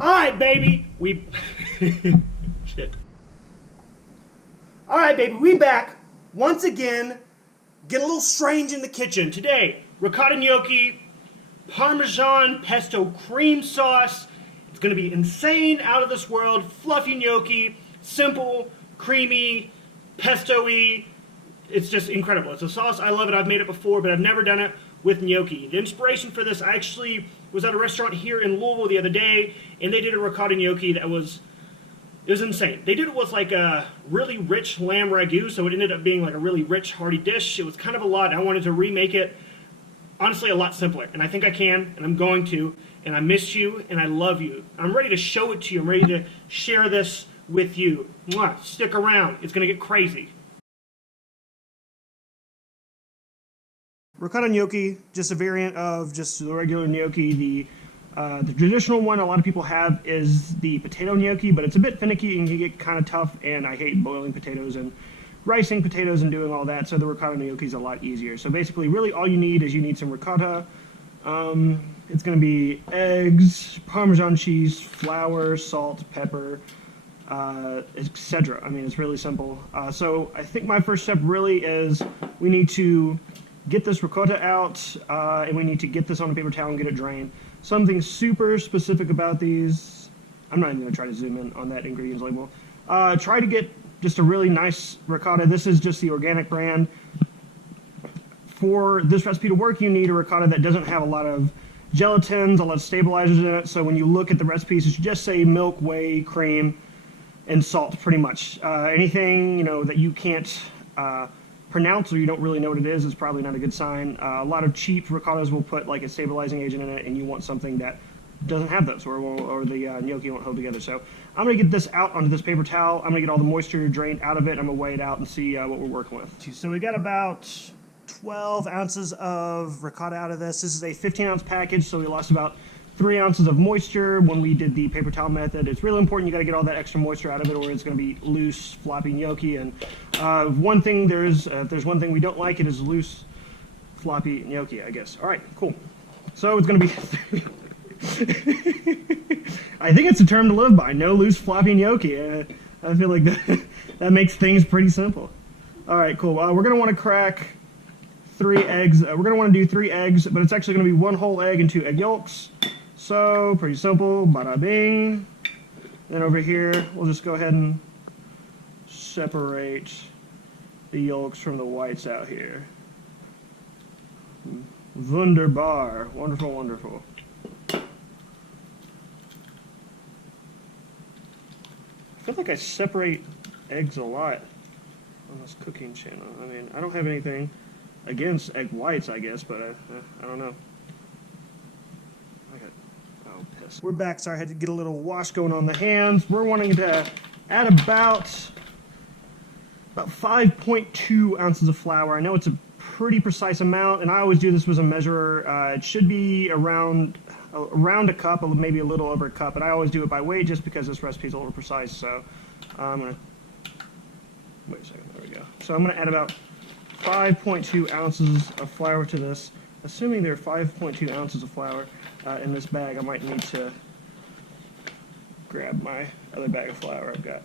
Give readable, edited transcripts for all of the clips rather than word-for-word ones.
Alright, baby, shit. Alright, baby, we back once again. Get a little strange in the kitchen. Today, ricotta gnocchi, Parmesan pesto cream sauce. It's gonna be insane, out of this world, fluffy gnocchi, simple, creamy, pesto-y. It's just incredible. It's a sauce, I love it. I've made it before, but I've never done it with gnocchi. The inspiration for this, I actually was at a restaurant here in Louisville the other day, and they did a ricotta gnocchi that was insane. They did it with like a really rich lamb ragu, so it ended up being like a really rich, hearty dish. It was kind of a lot. I wanted to remake it, honestly, a lot simpler, and I think I can, and I'm going to, and I miss you, and I love you. I'm ready to show it to you. I'm ready to share this with you. Mwah. Stick around. It's going to get crazy. Ricotta gnocchi, just a variant of just the regular gnocchi. The traditional one a lot of people have is the potato gnocchi, but it's a bit finicky and can get kind of tough, and I hate boiling potatoes and ricing potatoes and doing all that, so the ricotta gnocchi is a lot easier. So basically, really all you need is you need some ricotta. It's going to be eggs, Parmesan cheese, flour, salt, pepper, etc. I mean, it's really simple. So I think my first step really is we need to get this ricotta out, and we need to get this on a paper towel and get it drained. Something super specific about these, I'm not even going to try to zoom in on that ingredients label. Try to get just a really nice ricotta. This is just the organic brand. For this recipe to work, you need a ricotta that doesn't have a lot of gelatins, a lot of stabilizers in it. So when you look at the recipes, it should just say milk, whey, cream, and salt, pretty much. Anything that you can't pronounce or you don't really know what it is probably not a good sign. A lot of cheap ricottas will put like a stabilizing agent in it, and you want something that doesn't have those, or the gnocchi won't hold together. So I'm going to get this out onto this paper towel. I'm going to get all the moisture drained out of it. I'm going to weigh it out and see what we're working with. So we got about 12 ounces of ricotta out of this. This is a 15-ounce package, so we lost about 3 ounces of moisture when we did the paper towel method. It's really important you got to get all that extra moisture out of it, or it's going to be loose, floppy gnocchi. And if there's one thing we don't like, it is loose, floppy gnocchi, I guess. All right, cool. So it's going to be I think it's a term to live by. No loose, floppy gnocchi. I feel like that makes things pretty simple. All right, cool. We're going to want to crack 3 eggs. We're going to want to do 3 eggs, but it's actually going to be 1 whole egg and 2 egg yolks. So, pretty simple, bada bing. Then over here, we'll just go ahead and separate the yolks from the whites out here. Wunderbar. Wonderful, wonderful. I feel like I separate eggs a lot on this cooking channel. I mean, I don't have anything against egg whites, I guess, but I don't know. Oh, piss. We're back. Sorry, I had to get a little wash going on the hands. We're wanting to add about 5.2 ounces of flour. I know it's a pretty precise amount, and I always do this with a measurer. It should be around a cup, maybe a little over a cup, but I always do it by weight just because this recipe is a little precise. So I'm going to, wait a second, there we go. So I'm going to add about 5.2 ounces of flour to this. Assuming there are 5.2 ounces of flour in this bag, I might need to grab my other bag of flour I've got.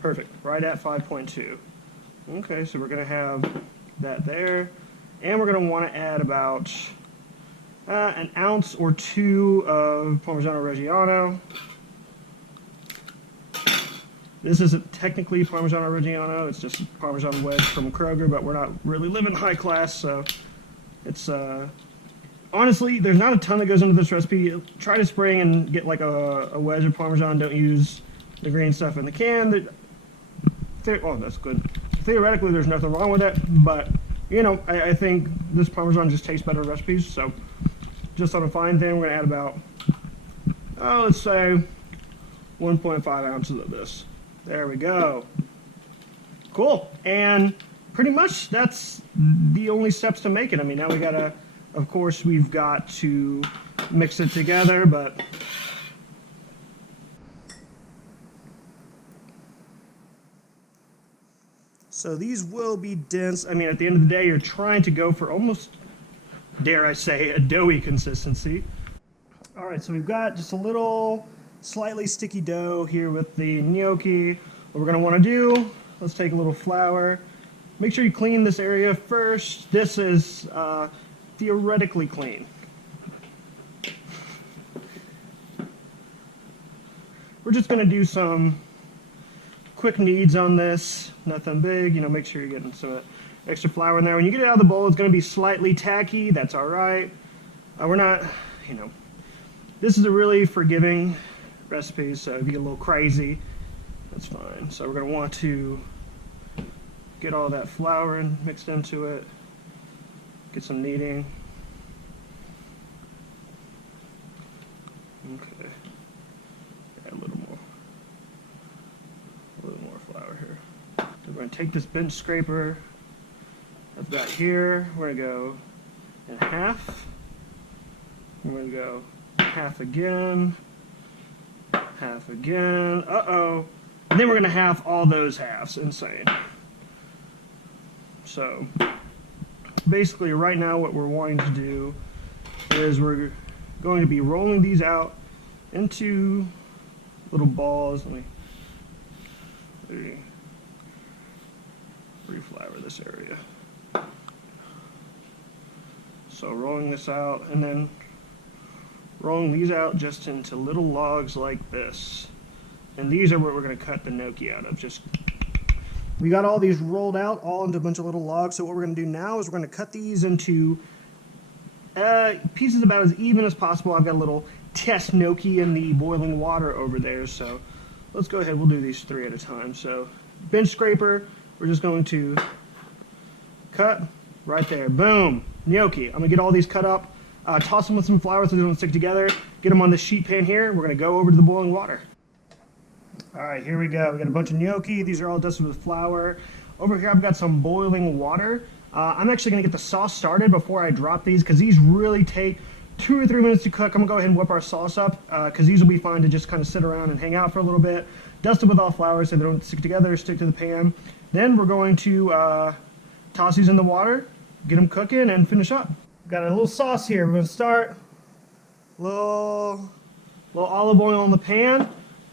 Perfect, right at 5.2. Okay, so we're going to have that there, and we're going to want to add about an ounce or 2 of Parmigiano Reggiano. This isn't technically Parmigiano Reggiano, it's just Parmesan wedge from Kroger, but we're not really living high class, so it's, honestly, there's not a ton that goes into this recipe. Try to spray and get like a wedge of Parmesan. Don't use the green stuff in the can. Oh, that's good. Theoretically, there's nothing wrong with it, but, I think this Parmesan just tastes better in recipes, so just on a fine thing, we're going to add about, let's say 1.5 ounces of this. There we go. Cool. And pretty much that's the only steps to make it. I mean, now of course, we've got to mix it together, but so these will be dense. I mean, at the end of the day, you're trying to go for almost dare I say, a doughy consistency. All right, so we've got just a little slightly sticky dough here with the gnocchi. What we're gonna wanna do, let's take a little flour. Make sure you clean this area first. This is theoretically clean. We're just gonna do some quick kneads on this, nothing big, make sure you're getting some extra flour in there. When you get it out of the bowl, it's gonna be slightly tacky, that's all right. We're not, this is a really forgiving recipe, so if you get a little crazy, that's fine. So we're gonna want to get all that flour mixed into it, get some kneading. Okay, add a little more flour here. We're going to take this bench scraper I've got here, we're going to go in half, we're going to go half again, uh-oh, and then we're going to half all those halves, insane. So basically right now what we're wanting to do is we're going to be rolling these out into little balls. Let me reflour this area. So rolling this out and then rolling these out just into little logs like this. And these are what we're going to cut the gnocchi out of. We got all these rolled out all into a bunch of little logs. So what we're going to do now is we're going to cut these into pieces about as even as possible. I've got a little test gnocchi in the boiling water over there. So let's go ahead. We'll do these 3 at a time. So bench scraper, we're just going to cut right there. Boom. Gnocchi. I'm going to get all these cut up, toss them with some flour so they don't stick together, get them on this sheet pan here. We're going to go over to the boiling water. All right, here we go. We got a bunch of gnocchi. These are all dusted with flour. Over here, I've got some boiling water. I'm actually going to get the sauce started before I drop these because these really take 2 or 3 minutes to cook. I'm going to go ahead and whip our sauce up because these will be fine to just kind of sit around and hang out for a little bit. Dust it with all flour so they don't stick together, stick to the pan. Then we're going to toss these in the water, get them cooking, and finish up. Got a little sauce here. We're going to start little olive oil on the pan.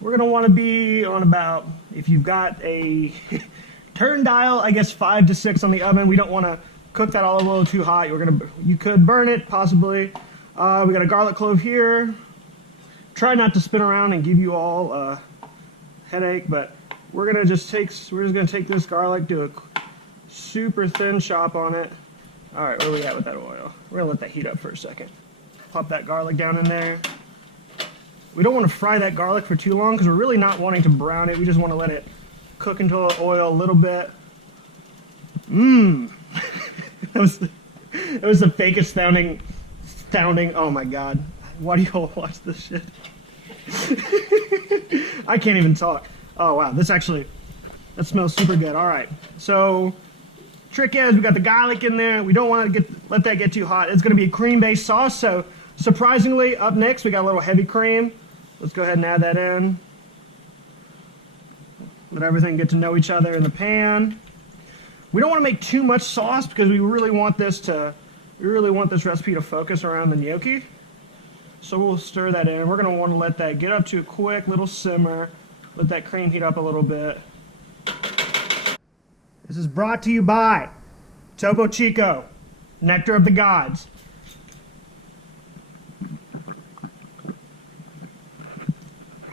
We're going to want to be on about, if you've got a turn dial, I guess 5 to 6 on the oven. We don't want to cook that olive oil too hot. You could burn it, possibly. We got a garlic clove here. Try not to spin around and give you all a headache, but we're going to just take this garlic, do a super thin chop on it. All right, where are we at with that oil? We're going to let that heat up for a second. Pop that garlic down in there. We don't want to fry that garlic for too long because we're really not wanting to brown it. We just want to let it cook into the oil a little bit. That was the fakest sounding. Oh my God. Why do you all watch this shit? I can't even talk. Oh wow, that smells super good. All right, so trick is we got the garlic in there. We don't want to let that get too hot. It's going to be a cream-based sauce. So surprisingly, up next we got a little heavy cream. Let's go ahead and add that in. Let everything get to know each other in the pan. We don't want to make too much sauce because we really want this recipe to focus around the gnocchi. So we'll stir that in. We're going to want to let that get up to a quick little simmer. Let that cream heat up a little bit. This is brought to you by Topo Chico, Nectar of the Gods.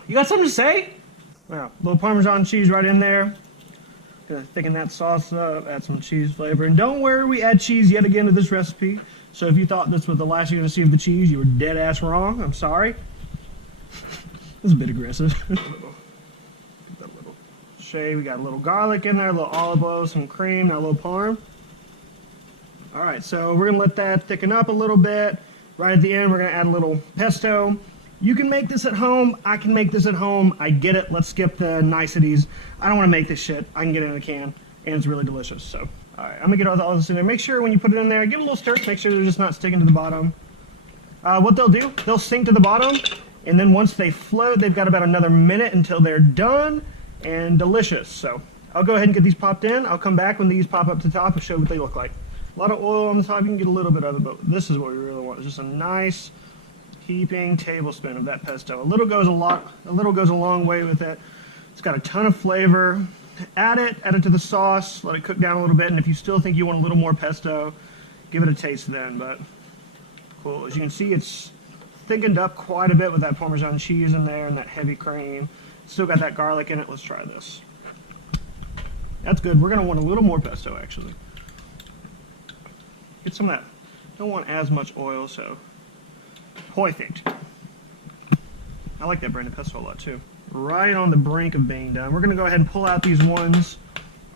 You got something to say? Wow, a little Parmesan cheese right in there. Gonna thicken that sauce up, add some cheese flavor. And don't worry, we add cheese yet again to this recipe. So if you thought this was the last you're gonna see of the cheese, you were dead ass wrong. I'm sorry. This is a bit aggressive. We got a little garlic in there, a little olive oil, some cream, now a little parm. All right, so we're gonna let that thicken up a little bit. Right at the end, we're gonna add a little pesto. You can make this at home. I can make this at home. I get it. Let's skip the niceties. I don't want to make this shit. I can get it in a can, and it's really delicious. So, all right, I'm gonna get all this in there. Make sure when you put it in there, give it a little stir. Make sure they're just not sticking to the bottom. What they'll do, they'll sink to the bottom, and then once they float, they've got about another minute until they're done and delicious. So, I'll go ahead and get these popped in. I'll come back when these pop up to the top and show what they look like. A lot of oil on the top, you can get a little bit of it, but this is what we really want. It's just a nice heaping tablespoon of that pesto. A little goes a long way with it. It's got a ton of flavor. Add it to the sauce, let it cook down a little bit, and if you still think you want a little more pesto, give it a taste then. But cool, as you can see, it's thickened up quite a bit with that Parmesan cheese in there and that heavy cream. Still got that garlic in it. Let's try this. That's good. We're gonna want a little more pesto actually. Get some of that. Don't want as much oil, so perfect. I like that brand of pesto a lot too. Right on the brink of being done. We're going to go ahead and pull out these ones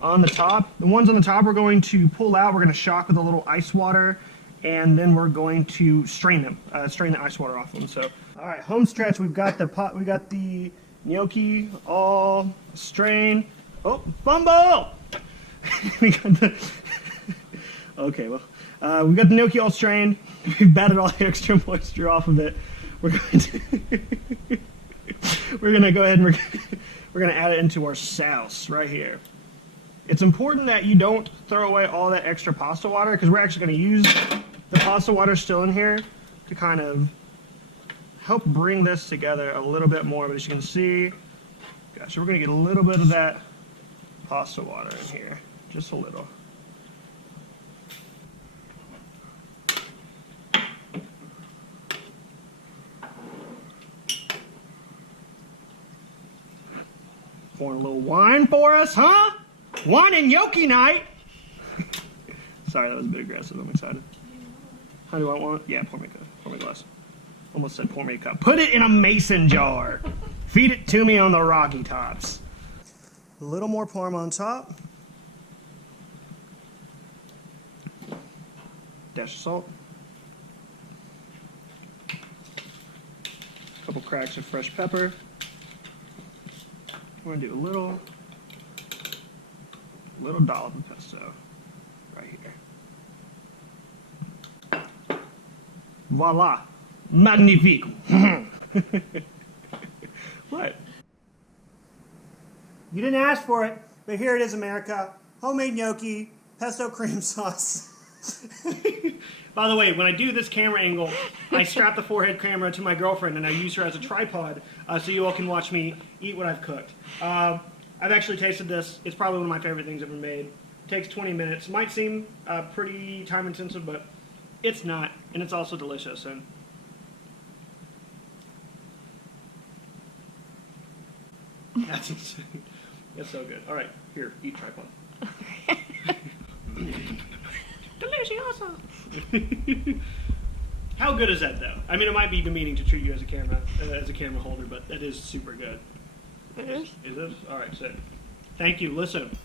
on the top. The ones on the top we're going to pull out. We're going to shock with a little ice water, and then we're going to strain them, strain the ice water off them. So, all right, home stretch. We've got the pot. We got the gnocchi all strained. Oh, fumble! We got the. Okay, well, we got the gnocchi all strained. We've batted all the extra moisture off of it. We're going to. We're going to go ahead and we're going to add it into our sauce right here. It's important that you don't throw away all that extra pasta water because we're actually going to use the pasta water still in here to kind of help bring this together a little bit more. But as you can see, gosh, we're going to get a little bit of that pasta water in here, just a little. Pouring a little wine for us, huh? Wine and gnocchi night. Sorry, that was a bit aggressive. I'm excited. How do I want it? Yeah, pour me a glass. Almost said pour me a cup. Put it in a mason jar. Feed it to me on the Rocky Tops. A little more parm on top. Dash of salt. A couple cracks of fresh pepper. We're gonna do a little dollop of pesto right here. Voila, magnifique. What? You didn't ask for it, but here it is, America. Homemade gnocchi, pesto cream sauce. By the way, when I do this camera angle, I strap the forehead camera to my girlfriend and I use her as a tripod so you all can watch me eat what I've cooked. I've actually tasted this. It's probably one of my favorite things ever made. It takes 20 minutes. Might seem pretty time intensive, but it's not. And it's also delicious. And that's insane. It's so good. All right, here, eat tripod. Delicioso. How good is that, though? I mean, it might be demeaning to treat you as a camera holder, but that is super good. It is? Is it? All right, so thank you. Listen,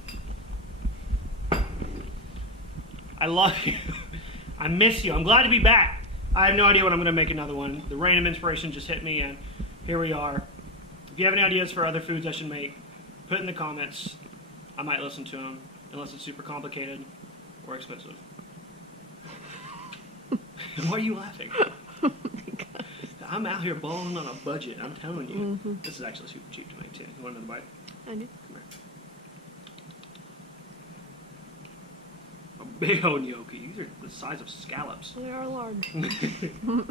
I love you. I miss you. I'm glad to be back. I have no idea when I'm going to make another one. The rain of inspiration just hit me, and here we are. If you have any ideas for other foods I should make, put in the comments. I might listen to them, unless it's super complicated or expensive. Why are you laughing? Oh my God. I'm out here balling on a budget, I'm telling you. This is actually super cheap to make too. You want another bite? I do. Come here. A big old gnocchi. These are the size of scallops. They are large.